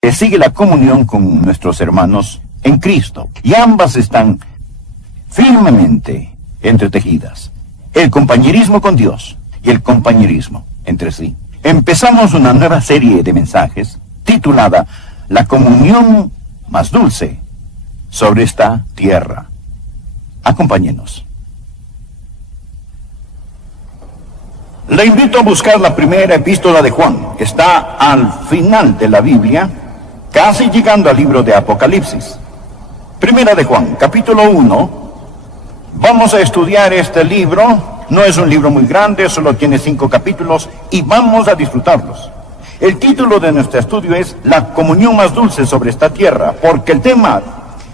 Sigue la comunión con nuestros hermanos en Cristo, y ambas están firmemente entretejidas. El compañerismo con Dios y el compañerismo entre sí. Empezamos una nueva serie de mensajes titulada La comunión más dulce sobre esta tierra. Acompáñenos. Le invito a buscar la primera epístola de Juan, que está al final de la Biblia, casi llegando al libro de Apocalipsis. Primera de Juan, capítulo 1. Vamos a estudiar este libro. No es un libro muy grande, solo tiene 5 capítulos y vamos a disfrutarlos. El título de nuestro estudio es La comunión más dulce sobre esta tierra, porque el tema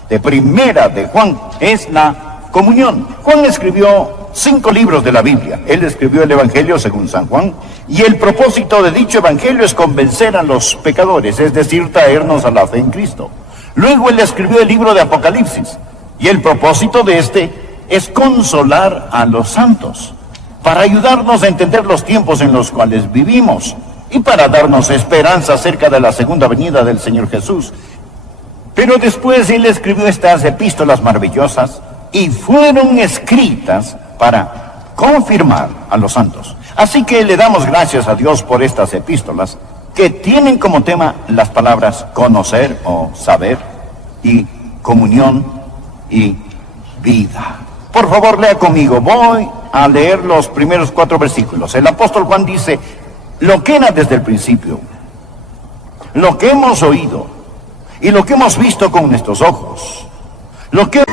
de Primera de Juan es la comunión. Juan escribió 5 libros de la Biblia. Él escribió el Evangelio según San Juan, y el propósito de dicho Evangelio es convencer a los pecadores, es decir, traernos a la fe en Cristo. Luego él escribió el libro de Apocalipsis, y el propósito de este es consolar a los santos, para ayudarnos a entender los tiempos en los cuales vivimos, y para darnos esperanza acerca de la segunda venida del Señor Jesús. Pero después él escribió estas epístolas maravillosas, y fueron escritas para confirmar a los santos. Así que le damos gracias a Dios por estas epístolas, que tienen como tema las palabras conocer o saber, y comunión y vida. Por favor, lea conmigo. Voy a leer los primeros 4 versículos. El apóstol Juan dice: lo que era desde el principio, lo que hemos oído y lo que hemos visto con nuestros ojos, lo que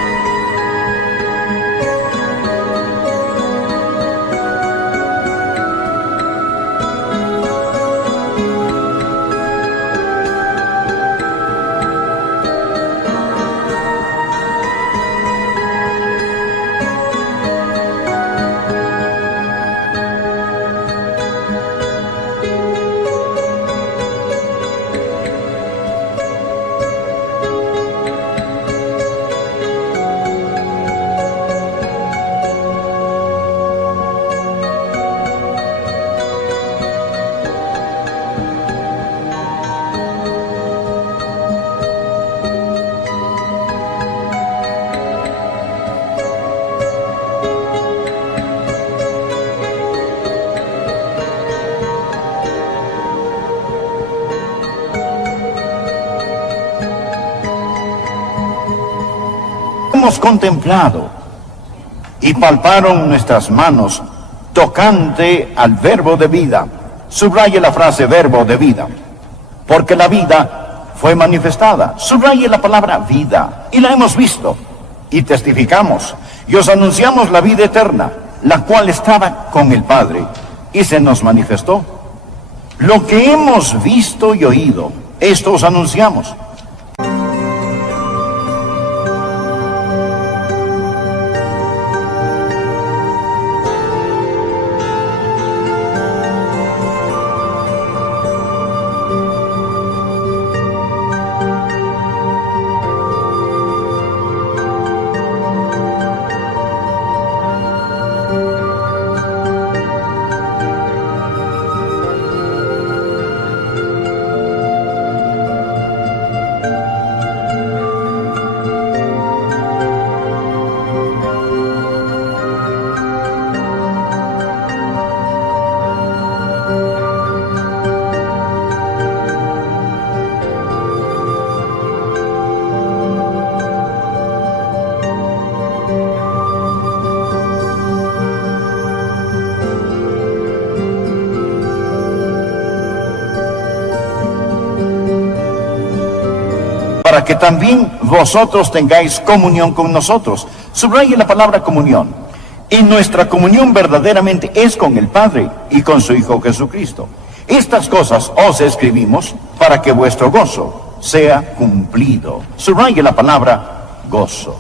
hemos contemplado y palparon nuestras manos tocante al verbo de vida. Subraye la frase verbo de vida, porque la vida fue manifestada. Subraye la palabra vida, y la hemos visto y testificamos y os anunciamos la vida eterna, la cual estaba con el Padre y se nos manifestó. Lo que hemos visto y oído, esto os anunciamos. Para que también vosotros tengáis comunión con nosotros. Subraye la palabra comunión. Y nuestra comunión verdaderamente es con el Padre y con su Hijo Jesucristo. Estas cosas os escribimos para que vuestro gozo sea cumplido. Subraye la palabra gozo.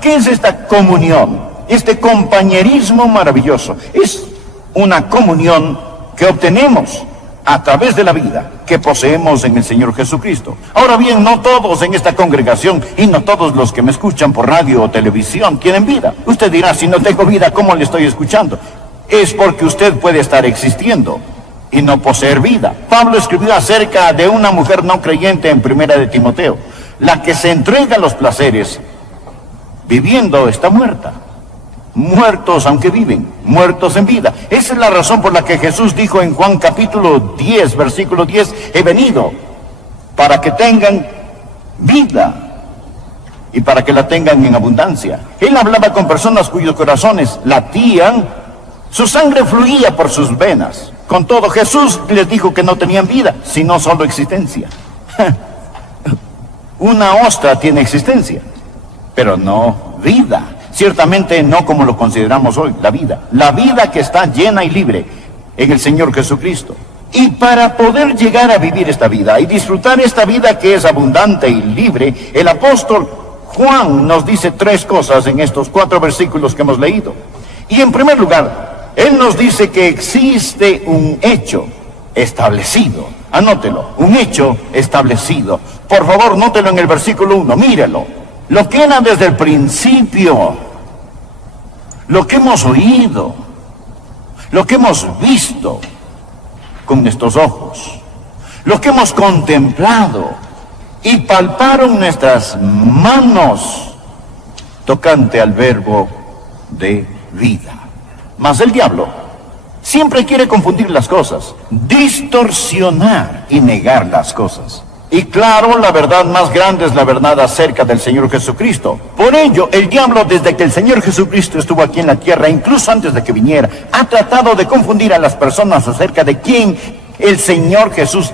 ¿Qué es esta comunión? Este compañerismo maravilloso. Es una comunión que obtenemos a través de la vida que poseemos en el Señor Jesucristo. Ahora bien, no todos en esta congregación y no todos los que me escuchan por radio o televisión tienen vida. Usted dirá, si no tengo vida, ¿cómo le estoy escuchando? Es porque usted puede estar existiendo, y no poseer vida. Pablo escribió acerca de una mujer no creyente en Primera de Timoteo. La que se entrega a los placeres, viviendo, está muerta. Muertos aunque viven, muertos en vida. Esa es la razón por la que Jesús dijo en Juan capítulo 10, versículo 10, he venido para que tengan vida y para que la tengan en abundancia. Él hablaba con personas cuyos corazones latían, su sangre fluía por sus venas. Con todo, Jesús les dijo que no tenían vida, sino solo existencia. Una ostra tiene existencia, pero no vida. Ciertamente no como lo consideramos hoy, la vida que está llena y libre en el Señor Jesucristo. Y para poder llegar a vivir esta vida y disfrutar esta vida que es abundante y libre, el apóstol Juan nos dice 3 cosas en estos 4 versículos que hemos leído. Y en primer lugar, él nos dice que existe un hecho establecido. Anótelo, un hecho establecido. Por favor, nótelo en el versículo 1, mírelo. Lo que era desde el principio, lo que hemos oído, lo que hemos visto con nuestros ojos, lo que hemos contemplado y palparon nuestras manos tocante al verbo de vida. Mas el diablo siempre quiere confundir las cosas, distorsionar y negar las cosas. Y claro, la verdad más grande es la verdad acerca del Señor Jesucristo. Por ello, el diablo, desde que el Señor Jesucristo estuvo aquí en la tierra, incluso antes de que viniera, ha tratado de confundir a las personas acerca de quién el Señor Jesús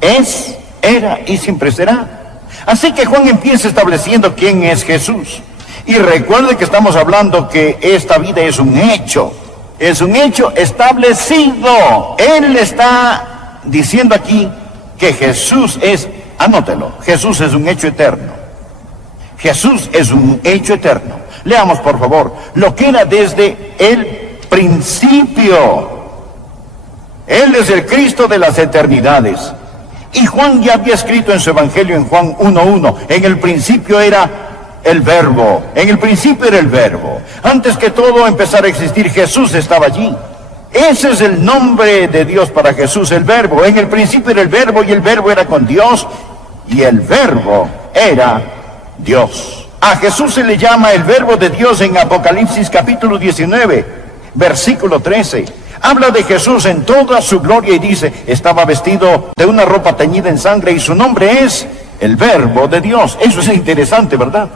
es, era y siempre será. Así que Juan empieza estableciendo quién es Jesús. Y recuerde que estamos hablando que esta vida es un hecho establecido. Él está diciendo aquí que Jesús es, anótelo, Jesús es un hecho eterno. Jesús es un hecho eterno. Leamos por favor, lo que era desde el principio. Él es el Cristo de las eternidades. Y Juan ya había escrito en su evangelio en Juan 1:1, en el principio era el verbo, en el principio era el verbo. Antes que todo empezara a existir, Jesús estaba allí. Ese es el nombre de Dios para Jesús, el verbo. En el principio era el verbo y el verbo era con Dios y el verbo era Dios. A Jesús se le llama el verbo de Dios en Apocalipsis capítulo 19, versículo 13. Habla de Jesús en toda su gloria y dice, estaba vestido de una ropa teñida en sangre y su nombre es el verbo de Dios. Eso es interesante, ¿verdad?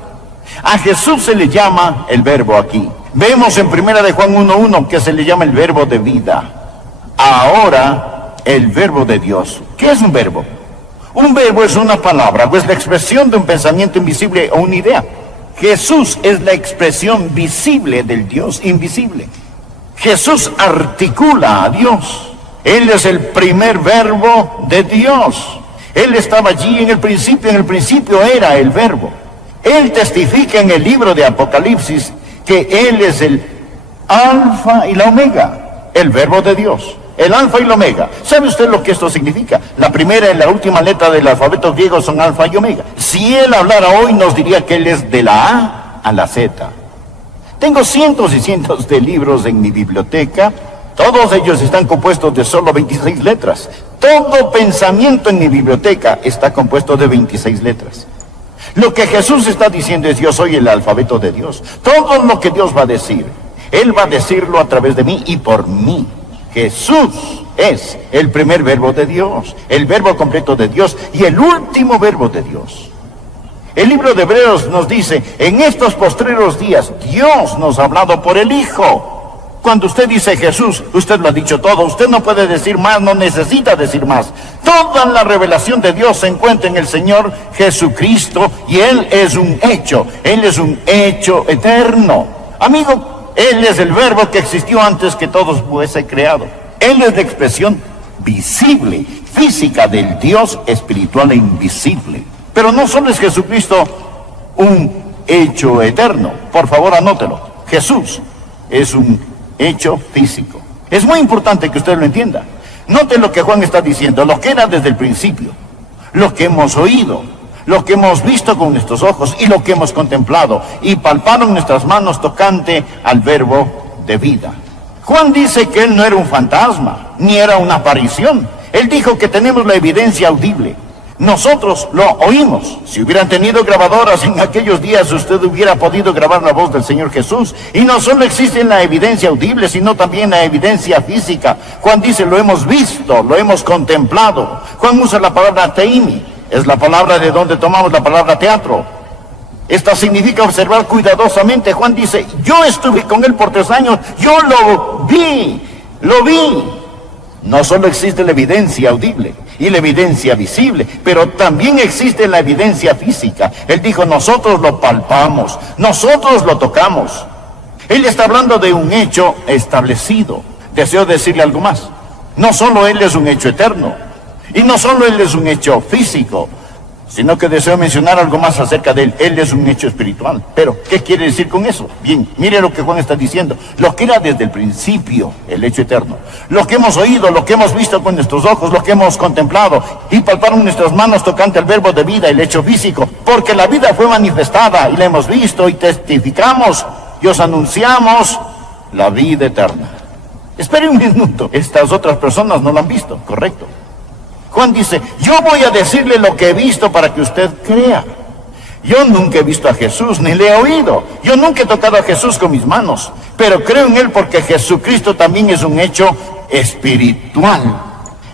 A Jesús se le llama el verbo aquí. Vemos en primera de Juan 1:1 que se le llama el verbo de vida. Ahora, el verbo de Dios. ¿Qué es un verbo? Un verbo es una palabra, pues la expresión de un pensamiento invisible o una idea. Jesús es la expresión visible del Dios invisible. Jesús articula a Dios. Él es el primer verbo de Dios. Él estaba allí en el principio era el verbo. Él testifica en el libro de Apocalipsis que Él es el alfa y la omega, el verbo de Dios, el alfa y la omega. ¿Sabe usted lo que esto significa? La primera y la última letra del alfabeto griego son alfa y omega. Si Él hablara hoy nos diría que Él es de la A a la Z. Tengo cientos y cientos de libros en mi biblioteca, todos ellos están compuestos de solo 26 letras. Todo pensamiento en mi biblioteca está compuesto de 26 letras. Lo que Jesús está diciendo es, yo soy el alfabeto de Dios. Todo lo que Dios va a decir, Él va a decirlo a través de mí y por mí. Jesús es el primer verbo de Dios, el verbo completo de Dios y el último verbo de Dios. El libro de Hebreos nos dice, en estos postreros días, Dios nos ha hablado por el Hijo. Cuando usted dice Jesús, usted lo ha dicho todo, usted no puede decir más, no necesita decir más. Toda la revelación de Dios se encuentra en el Señor Jesucristo y Él es un hecho eterno. Amigo, Él es el verbo que existió antes que todo fuese creado. Él es la expresión visible, física del Dios espiritual e invisible. Pero no solo es Jesucristo un hecho eterno, por favor anótelo, Jesús es un hecho físico. Es muy importante que usted lo entienda. Note lo que Juan está diciendo, lo que era desde el principio, lo que hemos oído, lo que hemos visto con nuestros ojos y lo que hemos contemplado y palparon nuestras manos tocante al verbo de vida. Juan dice que él no era un fantasma. ni era una aparición. Él dijo que tenemos la evidencia audible. Nosotros lo oímos. Si hubieran tenido grabadoras en aquellos días, usted hubiera podido grabar la voz del Señor Jesús. Y no solo existe la evidencia audible, sino también la evidencia física. Juan dice, lo hemos visto, lo hemos contemplado. Juan usa la palabra teimi, es la palabra de donde tomamos la palabra teatro. Esta significa observar cuidadosamente. Juan dice, yo estuve con él por 3 años, yo lo vi. No solo existe la evidencia audible y la evidencia visible, pero también existe la evidencia física. Él dijo, nosotros lo palpamos, nosotros lo tocamos. Él está hablando de un hecho establecido. Deseo decirle algo más. No solo Él es un hecho eterno, y no solo Él es un hecho físico, sino que deseo mencionar algo más acerca de Él. Él es un hecho espiritual. Pero, ¿qué quiere decir con eso? Bien, mire lo que Juan está diciendo. Lo que era desde el principio, el hecho eterno. Lo que hemos oído, lo que hemos visto con nuestros ojos, lo que hemos contemplado. Y palparon nuestras manos tocante el verbo de vida, el hecho físico. Porque la vida fue manifestada y la hemos visto y testificamos y os anunciamos la vida eterna. Espere un minuto. Estas otras personas no la han visto, ¿correcto? Juan dice, yo voy a decirle lo que he visto para que usted crea. Yo nunca he visto a Jesús, ni le he oído. Yo nunca he tocado a Jesús con mis manos. Pero creo en Él porque Jesucristo también es un hecho espiritual.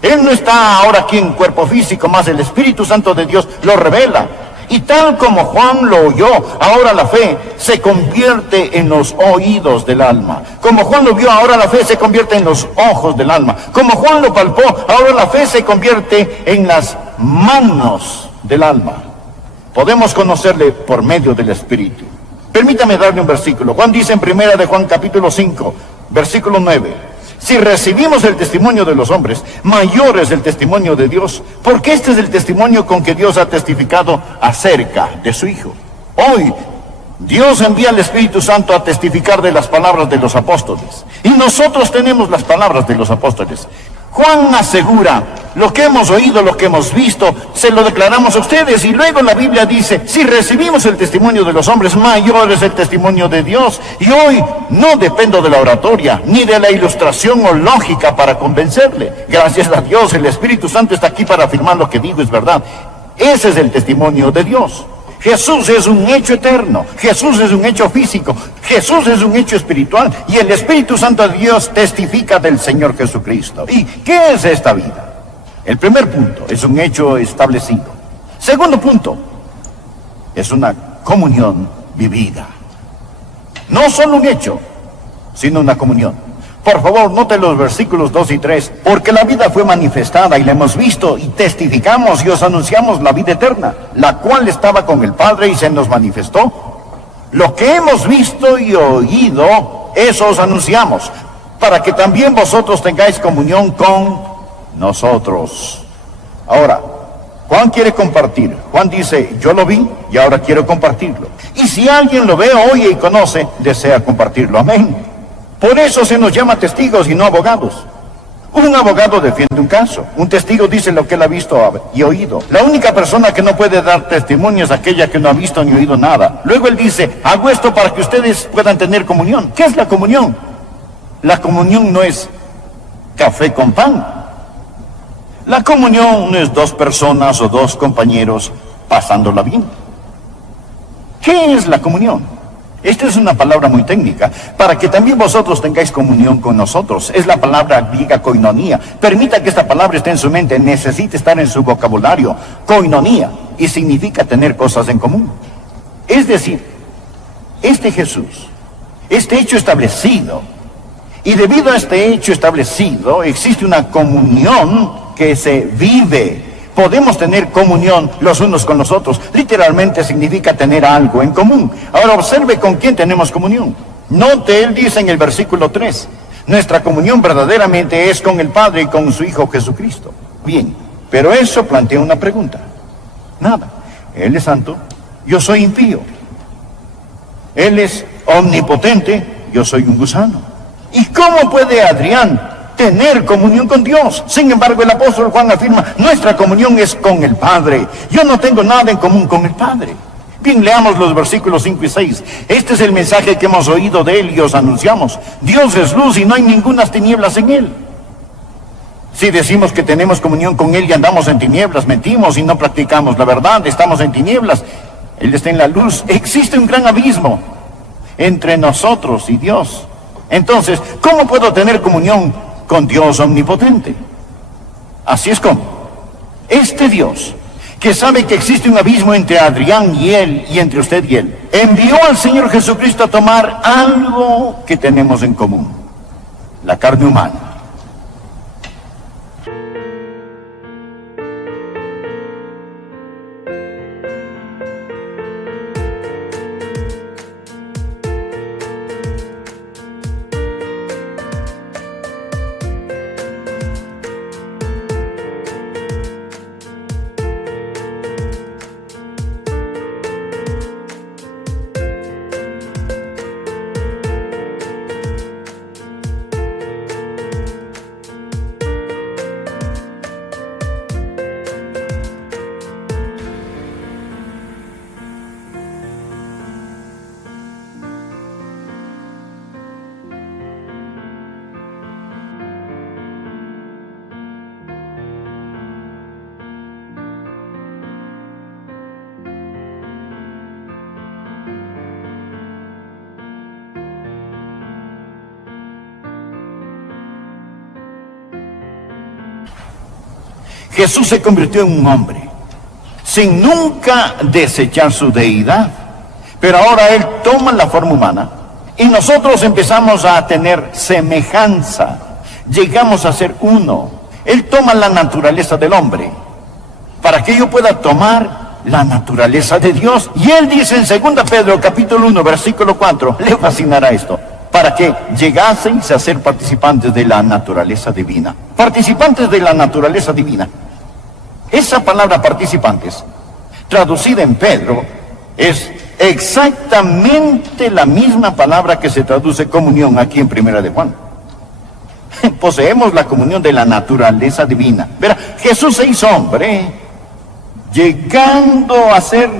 Él no está ahora aquí en cuerpo físico, más el Espíritu Santo de Dios lo revela. Y tal como Juan lo oyó, ahora la fe se convierte en los oídos del alma. Como Juan lo vio, ahora la fe se convierte en los ojos del alma. Como Juan lo palpó, ahora la fe se convierte en las manos del alma. Podemos conocerle por medio del Espíritu. Permítame darle un versículo. Juan dice en 1 de Juan capítulo 5, versículo 9. Si recibimos el testimonio de los hombres, mayor es el testimonio de Dios, porque este es el testimonio con que Dios ha testificado acerca de su Hijo. Hoy, Dios envía al Espíritu Santo a testificar de las palabras de los apóstoles. Y nosotros tenemos las palabras de los apóstoles. Juan asegura, lo que hemos oído, lo que hemos visto, se lo declaramos a ustedes. Y luego la Biblia dice, si recibimos el testimonio de los hombres, mayor es el testimonio de Dios. Y hoy no dependo de la oratoria, ni de la ilustración o lógica para convencerle. Gracias a Dios, el Espíritu Santo está aquí para afirmar lo que digo es verdad. Ese es el testimonio de Dios. Jesús es un hecho eterno, Jesús es un hecho físico, Jesús es un hecho espiritual y el Espíritu Santo de Dios testifica del Señor Jesucristo. ¿Y qué es esta vida? El primer punto es un hecho establecido. Segundo punto, es una comunión vivida. No solo un hecho, sino una comunión. Por favor, note los versículos 2 y 3. Porque la vida fue manifestada y la hemos visto y testificamos y os anunciamos la vida eterna, la cual estaba con el Padre y se nos manifestó. Lo que hemos visto y oído, eso os anunciamos, para que también vosotros tengáis comunión con nosotros. Ahora, Juan quiere compartir. Juan dice, yo lo vi y ahora quiero compartirlo. Y si alguien lo ve, oye y conoce, desea compartirlo. Amén. Por eso se nos llama testigos y no abogados. Un abogado defiende un caso. Un testigo dice lo que él ha visto y oído. La única persona que no puede dar testimonio es aquella que no ha visto ni oído nada. Luego él dice, hago esto para que ustedes puedan tener comunión. ¿Qué es la comunión? La comunión no es café con pan. La comunión no es 2 personas o 2 compañeros pasándola bien. ¿Qué es la comunión? Esta es una palabra muy técnica, para que también vosotros tengáis comunión con nosotros. Es la palabra griega koinonía. Permita que esta palabra esté en su mente, necesita estar en su vocabulario. Koinonía, y significa tener cosas en común. Es decir, este Jesús, este hecho establecido, y debido a este hecho establecido, existe una comunión que se vive. Podemos tener comunión los unos con los otros. Literalmente significa tener algo en común. Ahora observe con quién tenemos comunión. Note, él dice en el versículo 3, nuestra comunión verdaderamente es con el Padre y con su Hijo Jesucristo. Bien, pero eso plantea una pregunta. Nada, Él es santo, yo soy impío. Él es omnipotente, yo soy un gusano. ¿Y cómo puede Adrián tener comunión con Dios? Sin embargo, el apóstol Juan afirma, nuestra comunión es con el Padre. Yo no tengo nada en común con el Padre. Bien, leamos los versículos 5 y 6. Este es el mensaje que hemos oído de Él y os anunciamos. Dios es luz y no hay ningunas tinieblas en Él. Si decimos que tenemos comunión con Él y andamos en tinieblas, mentimos y no practicamos la verdad, estamos en tinieblas. Él está en la luz. Existe un gran abismo entre nosotros y Dios. Entonces, ¿cómo puedo tener comunión con Dios omnipotente? Así es como este Dios, que sabe que existe un abismo entre Adrián y Él, y entre usted y Él, envió al Señor Jesucristo a tomar algo que tenemos en común: la carne humana. Jesús se convirtió en un hombre, sin nunca desechar su deidad, pero ahora Él toma la forma humana y nosotros empezamos a tener semejanza, llegamos a ser uno. Él toma la naturaleza del hombre, para que yo pueda tomar la naturaleza de Dios. Y Él dice en 2 Pedro capítulo 1, versículo 4, le fascinará esto: para que llegaseis a ser participantes de la naturaleza divina. Participantes de la naturaleza divina. Esa palabra participantes, traducida en Pedro, es exactamente la misma palabra que se traduce comunión aquí en Primera de Juan. Poseemos la comunión de la naturaleza divina. Verá, Jesús se hizo hombre, llegando a ser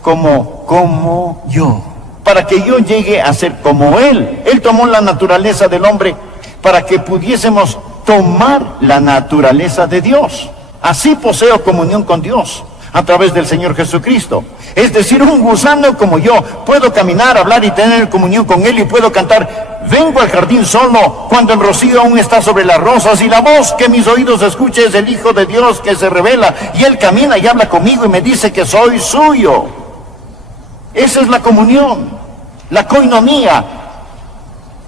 como yo, para que yo llegue a ser como Él. Él tomó la naturaleza del hombre para que pudiésemos tomar la naturaleza de Dios. Así poseo comunión con Dios a través del Señor Jesucristo. Es decir, un gusano como yo puedo caminar, hablar y tener comunión con Él, y puedo cantar: vengo al jardín solo cuando el rocío aún está sobre las rosas, y la voz que mis oídos escuchen es el Hijo de Dios que se revela, y Él camina y habla conmigo y me dice que soy suyo. Esa es la comunión, la koinonía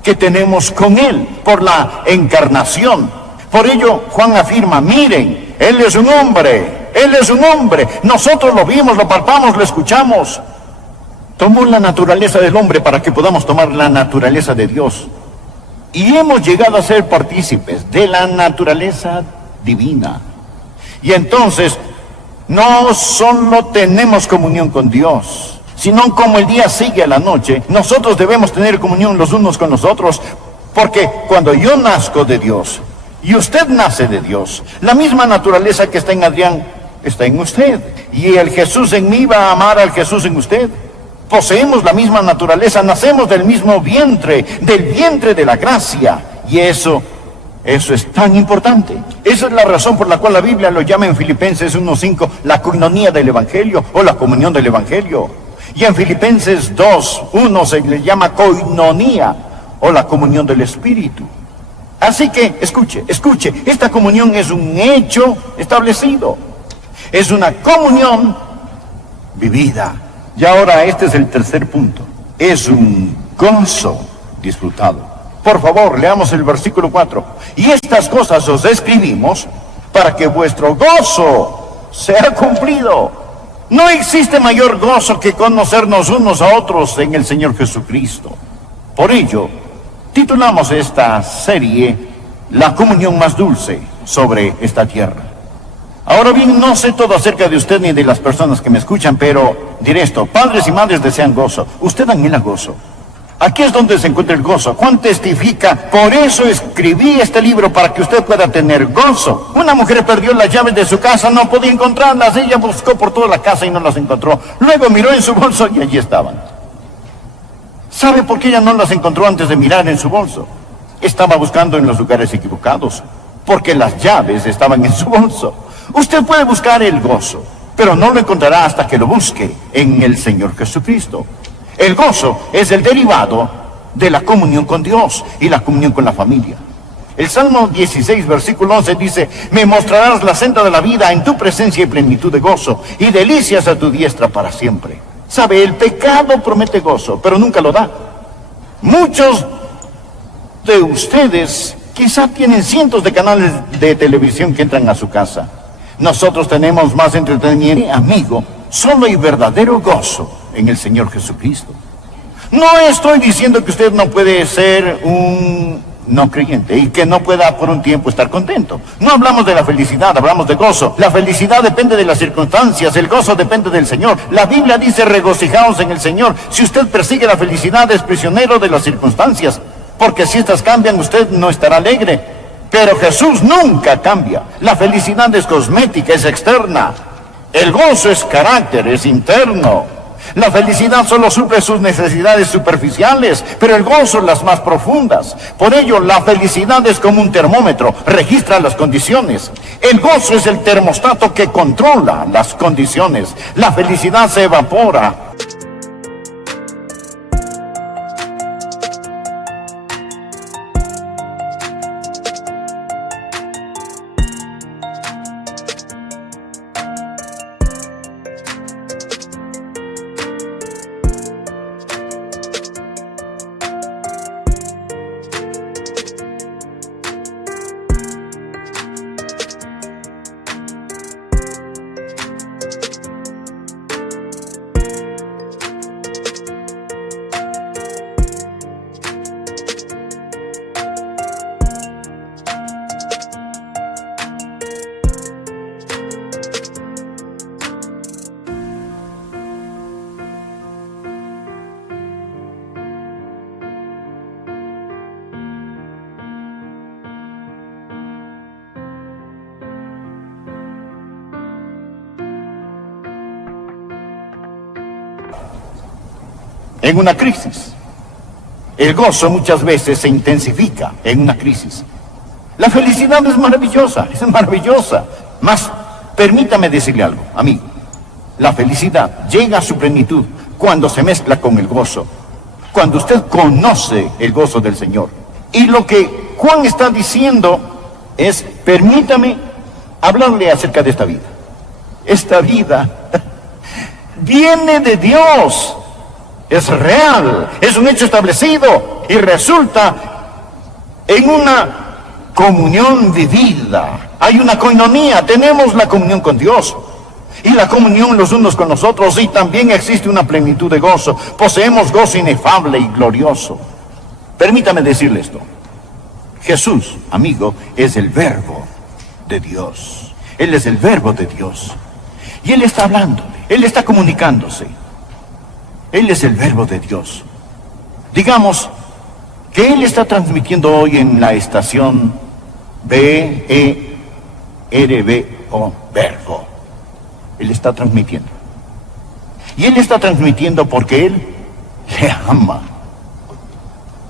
que tenemos con Él por la encarnación. Por ello Juan afirma: miren, Él es un hombre, Él es un hombre. Nosotros lo vimos, lo palpamos, lo escuchamos. Tomó la naturaleza del hombre para que podamos tomar la naturaleza de Dios. Y hemos llegado a ser partícipes de la naturaleza divina. Y entonces, no solo tenemos comunión con Dios, sino como el día sigue a la noche, nosotros debemos tener comunión los unos con los otros, porque cuando yo nazco de Dios y usted nace de Dios, la misma naturaleza que está en Adrián está en usted, y el Jesús en mí va a amar al Jesús en usted. Poseemos la misma naturaleza, nacemos del mismo vientre, del vientre de la gracia, y eso es tan importante. Esa es la razón por la cual la Biblia lo llama en Filipenses 1:5 la koinonía del Evangelio, o la comunión del Evangelio. Y en Filipenses 2:1 se le llama koinonía, o la comunión del Espíritu. Así que, escuche, esta comunión es un hecho establecido. Es una comunión vivida. Y ahora este es el tercer punto. Es un gozo disfrutado. Por favor, leamos el versículo 4. Y estas cosas os escribimos para que vuestro gozo sea cumplido. No existe mayor gozo que conocernos unos a otros en el Señor Jesucristo. Por ello, titulamos esta serie La comunión más dulce sobre esta tierra. Ahora bien, no sé todo acerca de usted ni de las personas que me escuchan, pero diré esto: padres y madres desean gozo. Usted anhela gozo. Aquí es donde se encuentra el gozo. Juan testifica: por eso escribí este libro, para que usted pueda tener gozo. Una mujer perdió las llaves de su casa, no podía encontrarlas. Ella buscó por toda la casa y no las encontró. Luego miró en su bolso y allí estaban. ¿Sabe por qué ella no las encontró antes de mirar en su bolso? Estaba buscando en los lugares equivocados. porque las llaves estaban en su bolso. Usted puede buscar el gozo, pero no lo encontrará hasta que lo busque en el Señor Jesucristo. El gozo es el derivado de la comunión con Dios y la comunión con la familia. El Salmo 16, versículo 11 dice: me mostrarás la senda de la vida, en tu presencia y plenitud de gozo, y delicias a tu diestra para siempre. Sabe, el pecado promete gozo, pero nunca lo da. Muchos de ustedes quizá tienen cientos de canales de televisión que entran a su casa. Nosotros tenemos más entretenimiento. Amigo, solo hay verdadero gozo en el Señor Jesucristo. No estoy diciendo que usted no puede ser un no creyente y que no pueda por un tiempo estar contento. No hablamos de la felicidad, hablamos de gozo. La felicidad depende de las circunstancias, el gozo depende del Señor. La Biblia dice: regocijaos en el Señor. Si usted persigue la felicidad, es prisionero de las circunstancias, porque si estas cambian, usted no estará alegre. Pero Jesús nunca cambia. La felicidad es cosmética, es externa. El gozo es carácter, es interno. La felicidad solo suple sus necesidades superficiales, pero el gozo las más profundas. Por ello, la felicidad es como un termómetro, registra las condiciones. El gozo es el termostato que controla las condiciones. La felicidad se evapora. En una crisis. El gozo muchas veces se intensifica en una crisis. La felicidad es maravillosa, Mas, permítame decirle algo, amigo. La felicidad llega a su plenitud cuando se mezcla con el gozo. Cuando usted conoce el gozo del Señor. Y lo que Juan está diciendo es: permítame hablarle acerca de esta vida. Esta vida viene de Dios. Es real, es un hecho establecido y resulta en una comunión vivida. Hay una coinonía, tenemos la comunión con Dios y la comunión los unos con los otros, y también existe una plenitud de gozo. Poseemos gozo inefable y glorioso. Permítame decirle esto: Jesús, amigo, es el verbo de Dios. Él es el verbo de Dios y Él está hablándole, Él está comunicándose. Él es el verbo de Dios. Digamos que Él está transmitiendo hoy en la estación B-E-R-B-O, verbo. Él está transmitiendo. Y Él está transmitiendo porque Él le ama.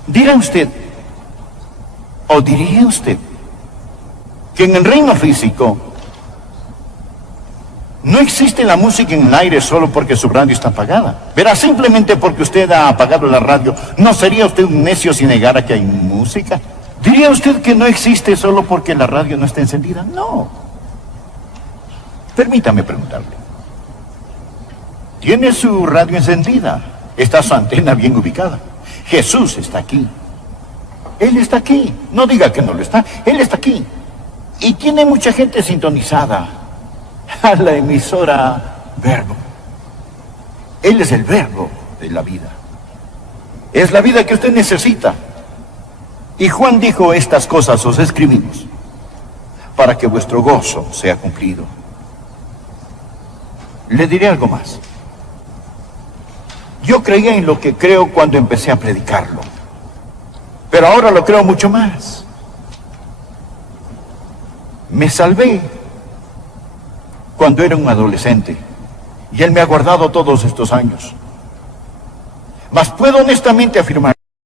Dirá usted, o diría usted, que en el reino físico no existe la música en el aire solo porque su radio está apagada. Verá, simplemente porque usted ha apagado la radio, ¿no sería usted un necio si negara que hay música? ¿Diría usted que no existe solo porque la radio no está encendida? No. Permítame preguntarle. ¿Tiene su radio encendida? ¿Está su antena bien ubicada? Jesús está aquí. Él está aquí. No diga que no lo está. Él está aquí. Y tiene mucha gente sintonizada a la emisora Verbo. Él es el verbo de la vida. Es la vida que usted necesita. Y Juan dijo: estas cosas os escribimos para que vuestro gozo sea cumplido. Le diré algo más. Yo creía en lo que creo cuando empecé a predicarlo, pero ahora lo creo mucho más. Me salvé cuando era un adolescente, y Él me ha guardado todos estos años. Mas puedo honestamente afirmar